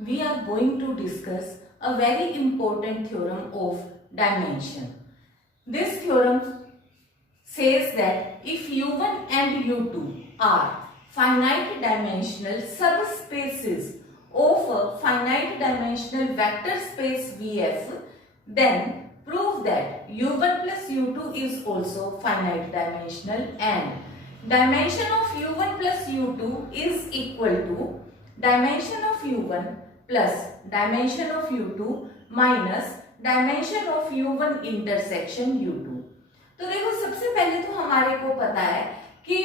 we are going to discuss a very important theorem of dimension. This theorem says that if U1 and U2 are finite dimensional subspaces of a finite dimensional vector space VF, then prove that U1 plus U2 is also finite dimensional and dimension of U1 plus U2 is equal to dimension of U1 plus dimension of U2 minus dimension of U1 intersection U2. तो देखो सबसे पहले तो हमारे को पता है कि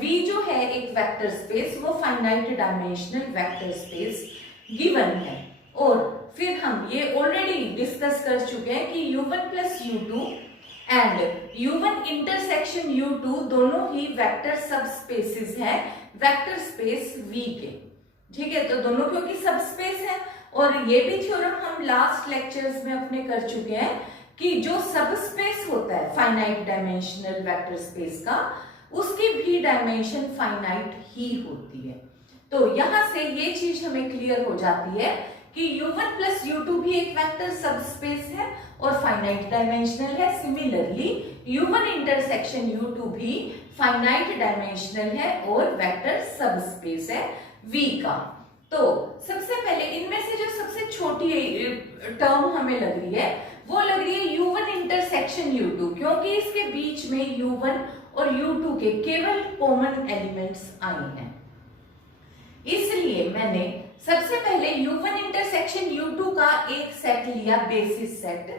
V जो है एक वेक्टर स्पेस वो finite dimensional vector space given है और फिर हम ये ऑलरेडी डिस्कस कर चुके हैं कि U1 plus U2 and U1 intersection U2 दोनों ही वेक्टर सब स्पेसेस है वेक्टर स्पेस V के। ठीक है, तो दोनों क्योंकि सब स्पेस है और ये भी थ्योरम हम लास्ट लेक्चर्स में अपने कर चुके हैं कि जो सब स्पेस होता है फाइनाइट डायमेंशनल वेक्टर स्पेस का उसकी भी डायमेंशन फाइनाइट ही होती है। तो यहां से ये चीज हमें क्लियर हो जाती है कि U1 प्लस U2 भी एक वेक्टर सब स्पेस है और फाइनाइट डायमेंशनल है। सिमिलरली U1 इंटरसेक्शन U2 भी फाइनाइट डायमेंशनल है और वेक्टर सब स्पेस है V का। तो सबसे पहले इनमें से जो सबसे छोटी टर्म हमें लग रही है वो लग रही है U1 इंटरसेक्शन U2, क्योंकि इसके बीच में U1 और U2 के केवल कॉमन एलिमेंट्स आए हैं। इसलिए मैंने सबसे पहले U1 इंटरसेक्शन U2 का एक सेट लिया, बेसिस सेट,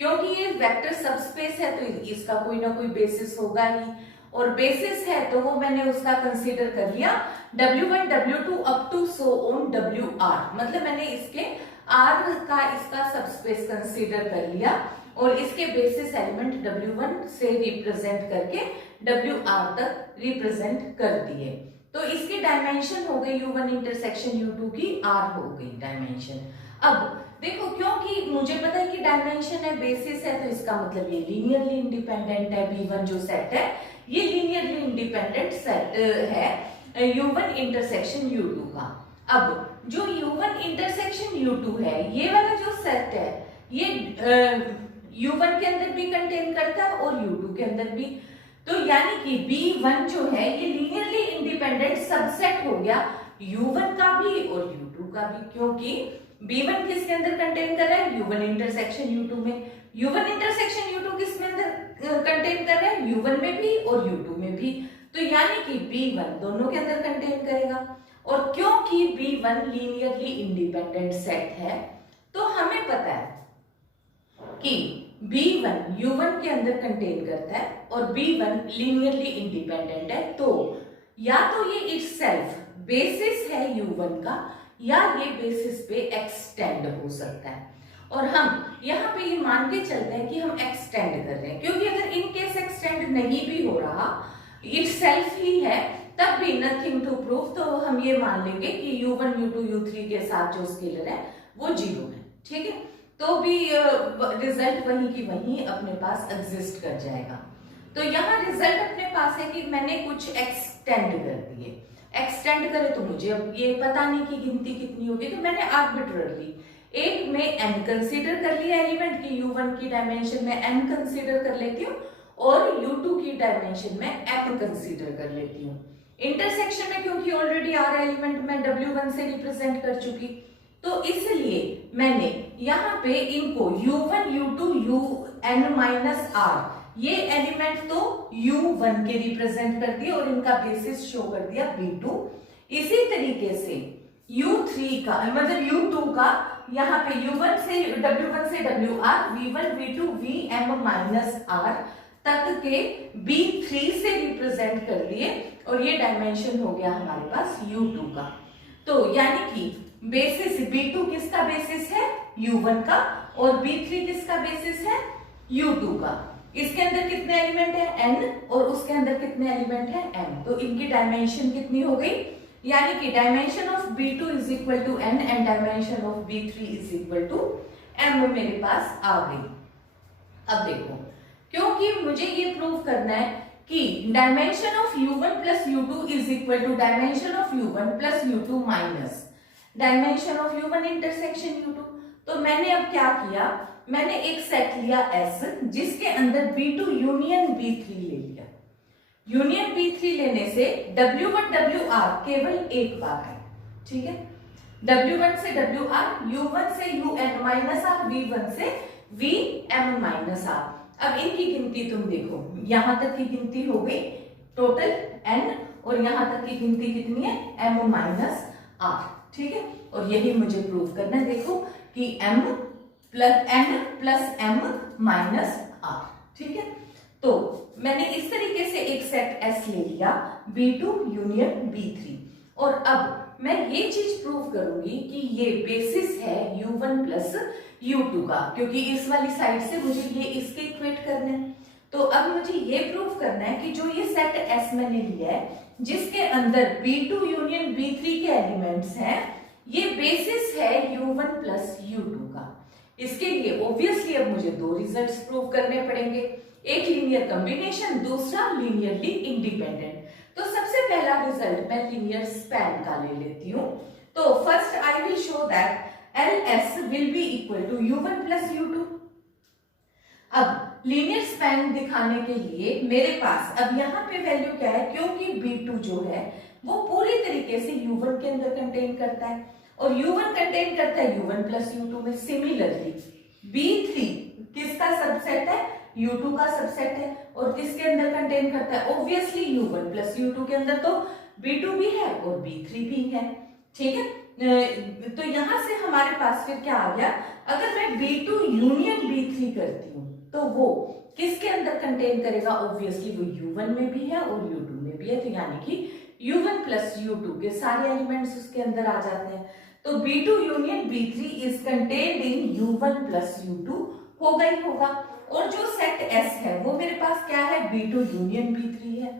क्योंकि ये वेक्टर सबस्पेस है तो इसका कोई ना कोई बेसिस होगा ही और बेसिस है तो वो मैंने उसका कंसीडर कर लिया W1 W2 up to so on WR, मतलब मैंने इसके R का इसका सबस्पेस कंसीडर कर लिया और इसके बेसिस एलिमेंट W1 से रिप्रेजेंट करके WR तक रिप्रेजेंट कर दिए। तो इसकी डायमेंशन हो गई U1 इंटरसेक्शन U2 की R हो गई डायमेंशन। अब देखो क्योंकि मुझे पता है कि डायमेंशन है बेसिस है तो इसका मतलब ये लीनियरली इंडिपेंडेंट है। B1 जो सेट है ये लीनियरली इंडिपेंडेंट सेट है U1 इंटरसेक्शन U2 का। अब जो U1 इंटरसेक्शन U2 है ये वाला जो सेट है ये U1 के अंदर भी कंटेन करता है और U2 के अंदर भी। तो यानी कि B1 जो है ये लीनियरली इंडिपेंडेंट सबसेट हो गया U1 का भी और U2 का भी, क्योंकि B1 किसके अंदर कंटेन कर रहा है U1 इंटरसेक्शन U2 में। U1 इंटरसेक्शन U2 किस में अंदर कंटेन कर रहा है U1 में भी और U2 में भी। तो यानी कि B1 दोनों के अंदर कंटेन करेगा और क्योंकि B1 लीनियरली इंडिपेंडेंट सेट है तो हमें पता है कि B1 U1 के अंदर कंटेन करता है और B1 लीनियरली इंडिपेंडेंट है। तो या तो ये इटसेल्फ बेसिस है U1 का या ये बेसिस पे एक्सटेंड हो सकता है और हम यहाँ पे ये मान के चलते हैं कि हम एक्सटेंड कर रहे हैं, क्योंकि अगर इन केस एक्सटेंड नहीं भी हो रहा इटसेल्फ ही है तब भी नथिंग टू प्रूव, तो हम ये मान लेंगे कि U1 U2 U3 के साथ जो स्केलर है वो 0 है। ठीक है, तो भी रिजल्ट वही की वही अपने पास एग्जिस्ट कर जाएगा। तो यहाँ रिजल्ट अपने पास है कि मैंने कुछ एक्सटेंड कर दिए। एक्सटेंड करे तो मुझे अब ये पता नहीं कि गिनती कितनी होगी, तो मैंने आर्बिट्ररली एक में n कंसीडर कर लिया एलिमेंट की U1 की डायमेंशन में n कंसीडर कर लेती हूँ और U2 की डायमेंशन में m कंसीडर कर लेती हूँ। इंटरसेक्शन में क्योंकि ऑलरेडी R एलिमेंट में W1 से रिप्रेजेंट कर चुकी तो इसलिए मैंने यहाँ पे इनको U1 U2 UN minus R ये एलिमेंट तो U1 के रिप्रेजेंट कर दिए और इनका बेसिस शो कर दिया B2। इसी तरीके से U3 का मतलब U2 का यहाँ पे U1 से W1 से WR V1 V2 VM minus R तक के B3 से रिप्रेजेंट कर लिए और ये डायमेंशन हो गया हमारे पास U2 का। तो यानी कि बेसिस B2 किसका बेसिस है U1 का और B3 किसका बेसिस है U2 का। इसके अंदर कितने एलिमेंट है n और उसके अंदर कितने एलिमेंट है m, तो इनकी डायमेंशन कितनी हो गई, यानी कि dimension of B2 is equal to n and dimension of B3 is equal to m मेरे पास आ गई। अब देखो क्योंकि मुझे ये प्रूव करना है कि dimension of U1 plus U2 is equal to dimension of U1 plus U2 minus dimension of U1 intersection U2। तो मैंने अब क्या किया, मैंने एक सेट लिया S जिसके अंदर B2 यूनियन B3 ले लिया। यूनियन B3 लेने से W1 WR केवल एक बार है, ठीक है। W1 से WR, U1 से UN माइनस R, V1 से VM माइनस R। अब इनकी गिनती तुम देखो, यहां तक की गिनती हो गई टोटल N और यहां तक की गिनती कितनी है M माइनस R, ठीक है। और यही मुझे प्रूव करना है, देखो कि M plus N plus M minus R, ठीक है। तो मैंने इस तरीके से एक सेट S ले लिया B2 यूनियन B3 और अब मैं ये चीज प्रूव करूंगी कि ये बेसिस है U1 प्लस U2 का, क्योंकि इस वाली साइड से मुझे ये इसके इक्वेट करना है। तो अब मुझे ये प्रूव करना है कि जो ये सेट S मैंने लिया है जिसके अंदर B2 यूनियन B3 के एलिमेंट्स हैं, ये बेसिस है U1 प्लस U2 का। इसके लिए ऑब्वियसली अब मुझे दो रिजल्ट्स प्रूव करने पड़ेंगे, एक लीनियर कॉम्बिनेशन, दूसरा लीनियरली इंडिपेंडेंट। तो सबसे पहला रिजल्ट मैं लीनियर स्पैन का ले लेती हूँ। तो first I will show that LS will be equal to U1 plus U2। अब लीनियर स्पैन दिखाने के लिए मेरे पास अब यहाँ पे वैल्यू क्या है, क्योंकि B2 जो है वो पूरी तरीके से U1 के अंदर कंटेन करता है और U1 कंटेन करता है U1 प्लस U2 में। सिमिलरली B3 किसका सबसेट है, U2 का सबसेट है और किसके अंदर कंटेन करता है, ऑब्वियसली U1 प्लस U2 के अंदर तो B2 भी है और B3 भी है, ठीक है। तो यहां से हमारे पास फिर क्या आ गया, अगर मैं B2 यूनियन B3 करती हूँ तो वो किसके अंदर कंटेन करेगा, ऑब्वियसली वो U1 में भी है और U2 में भी है, तो यानी कि U1 प्लस U2 के सारे एलिमेंट्स उसके अंदर आ जाते हैं। तो B2 union B3 is contained in U1 plus U2 होगा ही होगा। और जो सेट S है वो मेरे पास क्या है, B2 यूनियन B3 है।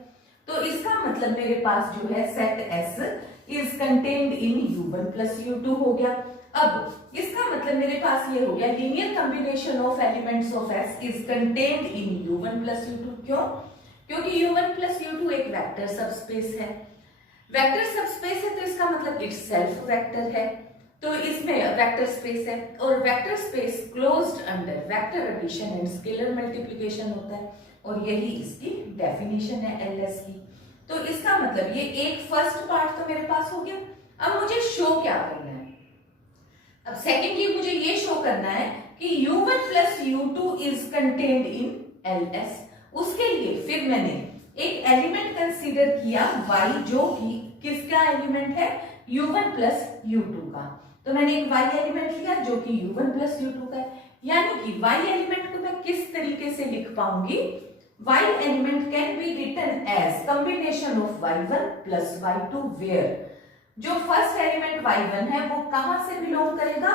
तो इसका मतलब मेरे पास जो है set S is contained in U1 plus U2 हो गया। अब इसका मतलब मेरे पास ये हो गया linear combination of elements of S is contained in U1 plus U2। क्यों, क्योंकि U1 प्लस U2 एक वेक्टर सबस्पेस है। वेक्टर सबस्पेस है तो इसका मतलब इटसेल्फ वेक्टर है, तो इसमें वेक्टर स्पेस है और vector space closed under vector addition and scalar multiplication होता है और यही इसकी डेफिनेशन है LS की। तो इसका मतलब ये एक फर्स्ट पार्ट तो मेरे पास हो गया। अब मुझे शो क्या करना है, अब सेकेंडली मुझे ये शो करना है कि U1 plus U2 is contained in LS। उसके लिए फिर मैंने एक एलिमेंट कंसीडर किया Y, जो कि किसका एलिमेंट है, U1 प्लस U2 का। तो मैंने एक Y एलिमेंट लिया जो कि U1 प्लस U2 का है, यानी कि Y एलिमेंट को मैं किस तरीके से लिख पाऊंगी, Y element can be written as combination of Y1 plus Y2 where जो फर्स्ट एलिमेंट Y1 है वो कहां से बिलोंग करेगा,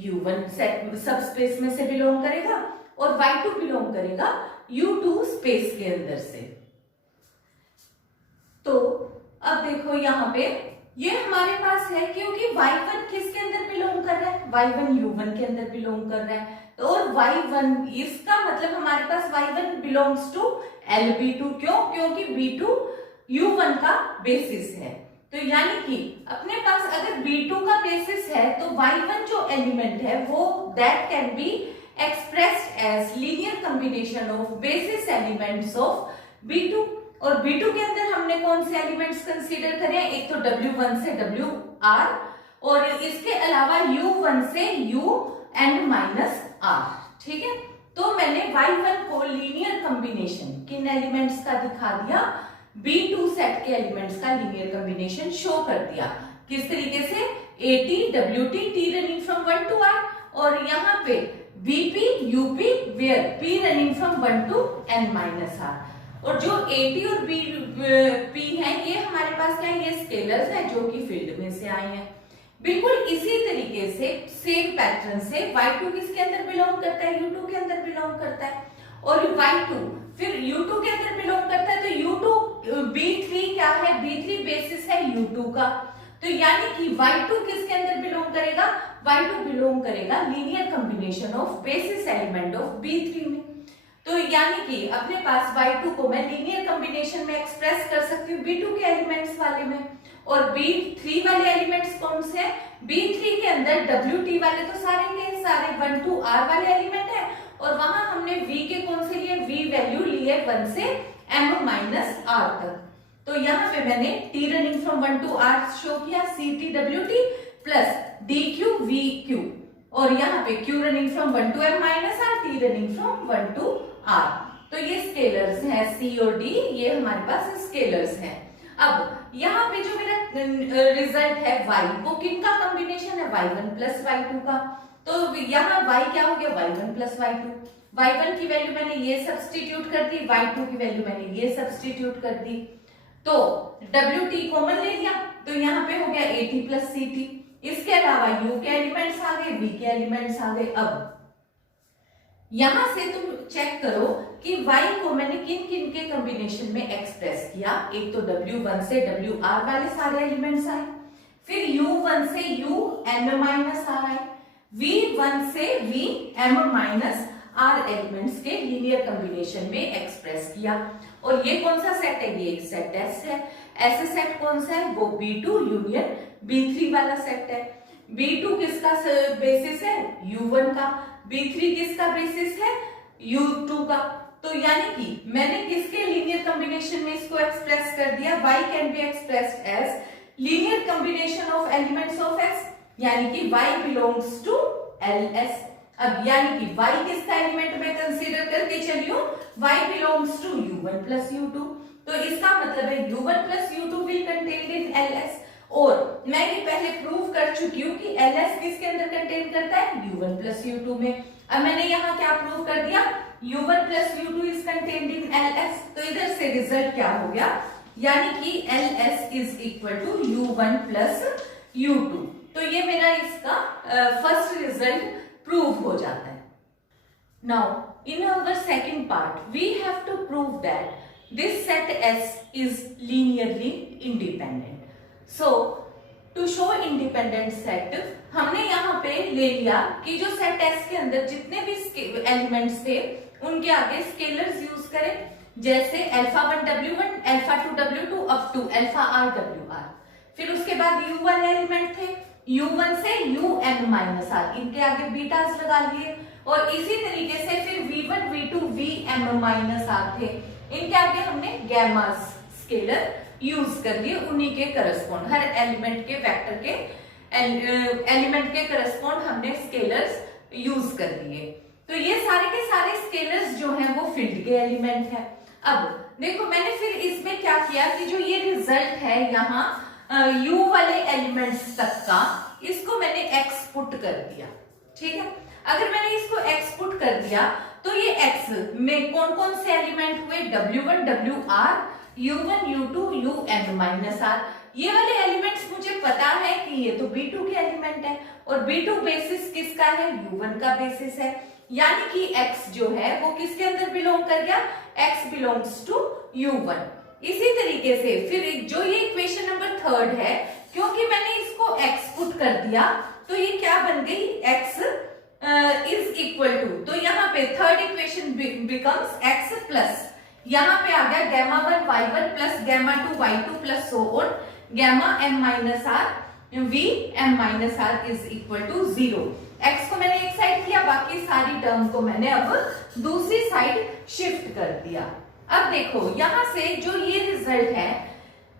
U1 सेट सबस्पेस में से बिलोंग करेगा और Y2 बिलोंग करेगा U2 स्पेस के अंदर से। तो अब देखो यहाँ पे ये हमारे पास है क्योंकि Y1 किसके अंदर बिलोंग कर रहा है, Y1 U1 के अंदर बिलोंग कर रहा है। तो और Y1 इसका मतलब हमारे पास Y1 बिलोंग्स टू LB2। क्यों, क्योंकि B2 U1 का बेसिस है। तो यानी कि अपने पास अगर B2 का बेसिस है तो Y1 जो एलिमेंट है वो that can be expressed as linear combination of basis elements of B2। और B2 के अंदर हमने कौन से एलिमेंट्स कंसीडर करे, एक तो W1 से WR और इसके अलावा U1 से UN माइनस R, ठीक है। तो मैंने Y1 को लीनियर कॉम्बिनेशन किन एलिमेंट्स का दिखा दिया, B2 सेट के एलिमेंट्स का लीनियर कॉम्बिनेशन शो कर दिया। किस तरीके से, AT WT T running from 1 to R और यहाँ पे BP UP वेयर P running from 1 to N minus R। और जो AT और P है ये हमारे पास क्या है, ये स्केलर्स है जो कि फील्ड में से आए हैं। बिल्कुल इसी तरीके से सेम पैटर्न से Y2 किसके अंदर बिलोंग करता है, U2 के अंदर बिलोंग करता है और Y2 फिर U2 के अंदर बिलोंग करता है। तो U2 B3 क्या है, B3 बेसिस है U2 का। तो यानी कि Y2 किसके अंदर बिलोंग करेगा, Y2 बिलोंग करेगा linear combination of basis element of B3 में। तो यानी कि अपने पास Y2 को मैं लीनियर कॉम्बिनेशन में एक्सप्रेस कर सकती हूँ B2 के एलिमेंट्स वाले में और B3 वाले एलिमेंट्स कौन से हैं, B3 के अंदर WT वाले तो सारे के सारे 1 to R वाले एलिमेंट है, और वहां हमने V के कौन से लिए, V वैल्यू लिए 1 से M माइनस R तक। तो यहाँ पे मैंने T running from 1 to R show किया, CTWT प्लस DQ VQ, और यहाँ पे Q running from 1 to M minus R, T running from 1 to R। तो ये स्केलर्स हैं, C और D, ये हमारे पास स्केलर्स हैं। अब यहाँ पे जो मेरा रिजल्ट है Y, वो किनका कॉम्बिनेशन है, Y1 प्लस Y2 का। तो यहाँ Y क्या हो गया, Y1 प्लस Y2। Y1 की वैल्यू मैंने ये सब्स्टिट्यूट कर दी, Y2 की वैल्यू मैंने ये सब्स्टिट्यूट कर दी, तो WT कॉमन ले लिया, तो यहाँ पे हो गया AT प्लस CT। इसके अलावा U के एलिमेंट्स आ गए, V के एलिमेंट्स आ गए। अब यहां से तुम चेक करो कि Y को मैंने किन किन के कॉम्बिनेशन में एक्सप्रेस किया। एक तो W1 से WR वाले सारे एलिमेंट्स आए, फिर U1 से UM माइनस R आए, V1 से VM माइनस R एलिमेंट्स के लीनियर कॉम्बिनेशन में एक्सप्रेस किया। और ये कौन सा सेट है, ये एक सेट S है। ऐसे सेट कौन सा है, वो B2 यूनियन B3 वाला सेट है। B2 किसका बेसिस है, U1 का, B3 किसका बेसिस है, U2 का। तो यानी कि मैंने किसके लीनियर कॉम्बिनेशन में इसको एक्सप्रेस कर दिया, Y can be expressed as linear combination of elements of S, यानी कि Y बिलोंग्स टू LS। अब यानी कि Y किसका एलिमेंट में कंसीडर करके चलियो, Y belongs to U1 plus U2। तो इसका मतलब है U1 plus U2 will contain in LS। और मैं ये पहले प्रूव कर चुकी हूँ कि LS किसके अंदर कंटेन करता है, U1 प्लस U2 में। अब मैंने यहाँ क्या प्रूव कर दिया, U1 plus U2 is contained in LS। तो इधर से रिजल्ट क्या हो गया, यानी कि LS is equal to U1 plus U2। तो ये मेरा इसका फर्स्ट रिजल्ट प्रूव हो जाता है। Now in our second part we have to prove that this set S is linearly independent. So to show independent set, हमने यहाँ पे ले लिया कि जो सेट S के अंदर जितने भी एलिमेंट्स थे उनके आगे स्केलर्स यूज करें, जैसे alpha one W1, alpha two W2 up to alpha R WR। फिर उसके बाद U वाले एलिमेंट थे, U1 से UM माइनस R, इनके आगे बीटास लगा लिए। और इसी तरीके से फिर V1 V2 VM minus R थे, इनके आगे हमने गैमा स्केलर यूज कर लिए, उन्हीं के करस्पॉन्ड हर एलिमेंट के वेक्टर के एलिमेंट के करस्पॉन्ड हमने स्केलर्स यूज कर दिए। तो ये सारे के सारे स्केलर्स जो हैं वो फील्ड के एलिमेंट है। अब देखो मैंने फिर इसमें क्या किया कि जो ये रिजल्ट है यहाँ U वाले एलिमेंट्स तक का, इसको मैंने X पुट कर दिया। ठीक है, अगर मैंने इसको X पुट कर दिया तो ये X में कौन कौन से एलिमेंट हुए, W1 WR, U1 U2 UM minus R। ये वाले एलिमेंट्स मुझे पता है कि ये तो B2 के एलिमेंट है, और B2 बेसिस किसका है, U1 का बेसिस है। यानी कि X जो है वो किसके अंदर बिलोंग कर गया, X बिलोंग्स टू U1। इसी तरीके से फिर जो ये इक्वेशन नंबर थर्ड है, क्योंकि मैंने इसको X पुट कर दिया तो ये क्या बन गई, X इज इक्वल टू, तो यहाँ पे third equation becomes X plus, यहाँ पे आ गया gamma 1 Y1 plus gamma 2 Y2 plus so on, gamma M minus R V M minus R is equal to 0। X को मैंने एक साइड किया, बाकी सारी टर्म को मैंने अब दूसरी साइड शिफ्ट कर दिया। अब देखो यहां से जो ये रिजल्ट है,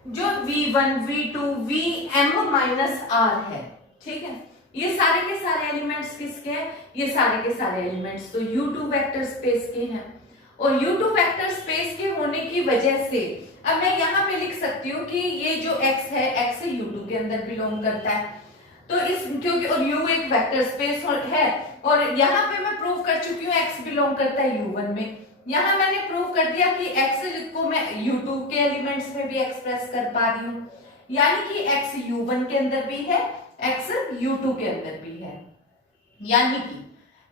जो V1 V2 VM minus R है, ठीक है, ये सारे के सारे एलिमेंट्स किसके हैं, ये सारे के सारे एलिमेंट्स तो U2 वेक्टर स्पेस के हैं। और U2 वेक्टर स्पेस के होने की वजह से अब मैं यहाँ पे लिख सकती हूँ कि ये जो X है, X U2 के अंदर बिलोंग करता है। तो इस क्योंकि और U एक वेक्टर स्पेस है, और यहाँ पे मैं प्रूव कर चुकी हूँ X बिलोंग करता है U1 में। यहाँ मैंने प्रूव कर दिया कि X को मैं U2 के एलिमेंट्स में भी एक्सप्रेस कर पा रही हूँ, यानी कि X U1 के अंदर भी है, X U2 के अंदर भी है, यानी कि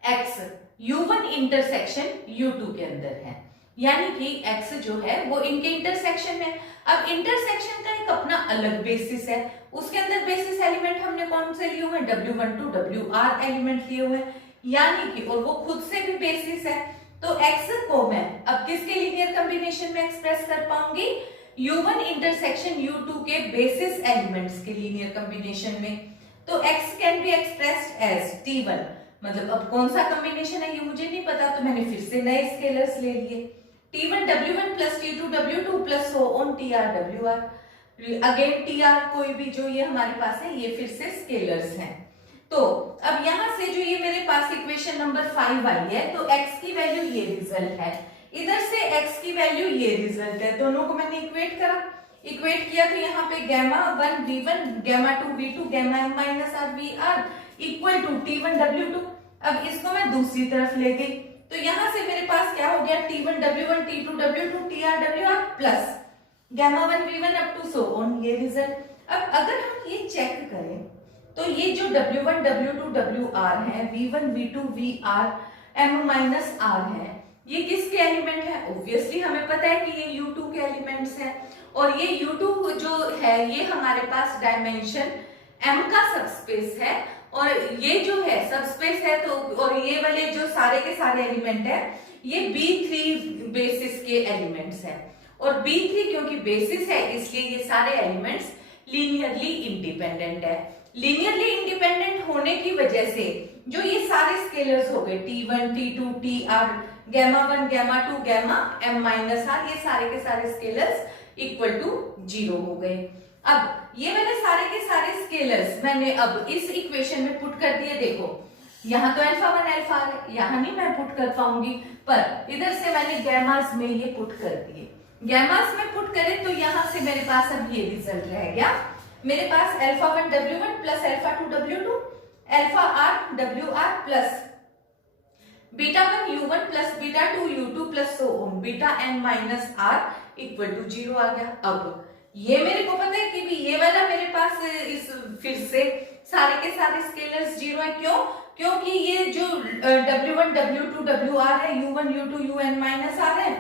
X U1 इंटरसेक्शन U2 के अंदर है, यानी कि X जो है वो इनके इंटरसेक्शन में। अब इंटरसेक्शन का एक अपना अलग बेसिस है, उसके अंदर बेसिस एलिमेंट हमने कौन से लिए हुए हैं, W1 to WR एलिमेंट लिए हुए हैं, यानी कि और वो खुद से भी बेसिस है। तो X को मैं अब किसके लीनियर कॉम्बिनेशन में एक्सप्रेस कर पाऊंगी, U1 इंटरसेक्शन U2 के बेसिस एलिमेंट्स के लीनियर कॉम्बिनेशन में। तो x can be expressed as t1, मतलब अब कौन सा कॉम्बिनेशन है ये मुझे नहीं पता, तो मैंने फिर से नए स्केलर्स ले लिए, t1 w1 plus t2 w2 plus so on tr wr, again tr कोई भी जो ये हमारे पास है ये फिर से स्केलर्स हैं। तो अब यहां से जो ये मेरे पास इक्वेशन नंबर 5 आई है, तो x की वैल्यू ये रिजल्ट है, इधर से x की वैल्यू ये रिजल्ट है, दोनों को मैंने इक्वेट करा, इक्वेट किया तो यहाँ पे gamma 1 v1 gamma 2 v2 gamma m minus r vr equal to t1 w2। अब इसको मैं दूसरी तरफ ले गई, तो यहां से मेरे पास क्या हो गया, t1 w1 t2 w2 tr wr plus gamma 1 v1 up to so on, ये रिजल्ट। अब अगर हम ये चेक करें तो ये जो w1 w2 wr है, v1 v2 vr m minus r है, ये किसके एलिमेंट है? ऑब्वियसली हमें पता है कि ये u2 के एलिमेंट्स हैं, और ये u2 जो है ये हमारे पास डायमेंशन m का सबस्पेस है, और ये जो है सबस्पेस है, तो और ये वाले जो सारे के सारे एलिमेंट है ये B3 बेसिस के एलिमेंट्स हैं, और B3 क्योंकि बेसिस है इसलिए ये सारे एलिमेंट्स लीनियरली इंडिपेंडेंट है। लीनियरली इंडिपेंडेंट होने की वजह से जो ये सारे स्केलर्स हो गए t1 t2 tr gamma 1 gamma 2 gamma m minus r, ये सारे के सारे स्केलर्स इक्वल टू 0 हो गए। अब ये मैंने सारे के सारे स्केलर्स मैंने अब इस इक्वेशन में पुट कर दिए। देखो यहाँ तो अल्फा 1 अल्फा है, यहाँ नहीं मैं पुट कर पाऊंगी, पर इधर से मैंने गैमास में ये पुट कर दिए। गैमास में पुट करें तो यहाँ से मेरे पास अब ये रिजल्ट रह गया, मेरे पास alpha 1 w1 plus alpha 2 w2 alpha r wr plus beta 1 u1 plus beta 2 u2 plus so on beta n minus r equal to 0 आ गया। अब ये मेरे को पता है कि भी ये वाला मेरे पास इस फिर से सारे के सारे स्केलर्स 0 है, क्यों? क्योंकि ये जो w1 w2 wr है, u1 u2 un minus r है,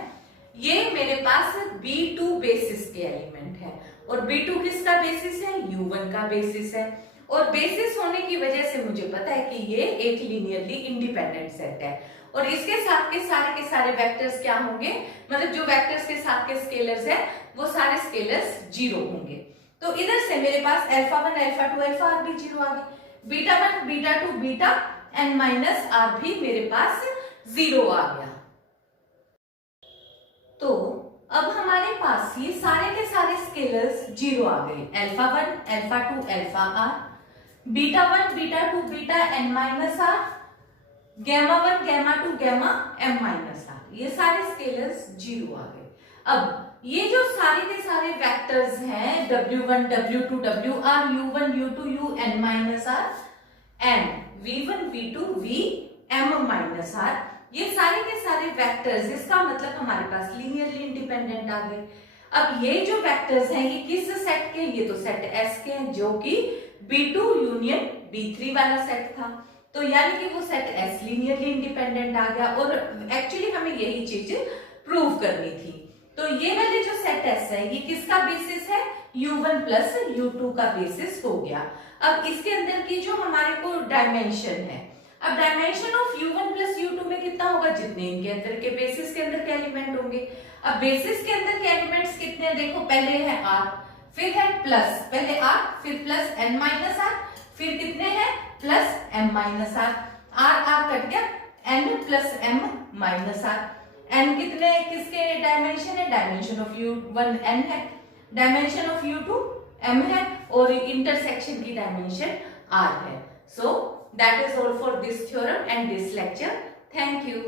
ये मेरे पास B2 बेसिस के एलिमेंट है, और B2 किसका बेसिस है? U1 का बेसिस है, और बेसिस होने की वजह से मुझे पता है कि ये एक लीनियरली इंडिपेंडेंट सेट है, और इसके साथ के सारे वेक्टर्स क्या होंगे, मतलब जो वेक्टर्स के साथ के स्केलर्स है वो सारे स्केलर्स 0 होंगे। तो इधर से मेरे पास अल्फा 1 अल्फा 2 अल्फा r भी 0 आ गए, beta 1 beta 2 beta n minus r भी मेरे पास 0 आ गया। तो अब हमारे पास ये सारे के सारे स्केलर्स 0 आ गए, alpha 1 alpha 2 alpha r, beta 1 beta 2 beta n minus r, gamma 1 gamma 2 gamma m minus r, ये सारे स्केलर्स 0 आ गए। अब ये जो सारे के सारे वेक्टर्स हैं w1 w2 wr u1 u2 un minus r and v1 v2 vm minus r, ये सारे के सारे वेक्टर्स, इसका मतलब हमारे पास लीनियरली इंडिपेंडेंट आ गए। अब ये जो वेक्टर्स हैं ये किस सेट के? ये तो सेट S के हैं, जो कि B2 यूनियन B3 वाला सेट था, तो यानी कि वो सेट S लीनियरली इंडिपेंडेंट आ गया, और एक्चुअली हमें यही चीज प्रूव करनी थी। तो ये वाले जो सेट S है ये किसका बेसिस है? U1 प्लस U2 का बेसिस हो गया। अब इसके अंदर की जो हमारे को डायमेंशन है, अब dimension of u1 plus u2 में कितना होगा? जितने इनके अंदर के बेसिस के अंदर के एलिमेंट होंगे। अब बेसिस के अंदर के एलिमेंट्स कितने हैं? देखो पहले है r, फिर है प्लस, पहले r फिर प्लस n माइनस r, फिर कितने हैं? Plus m minus r, r cut गया, n plus m minus r। n कितने किसके डायमेंशन है? डायमेंशन ऑफ u1 n है, डायमेंशन ऑफ u2 m है, और इंटरसेक्शन की डायमेंशन r है। So that is all for this theorem and this lecture. Thank you.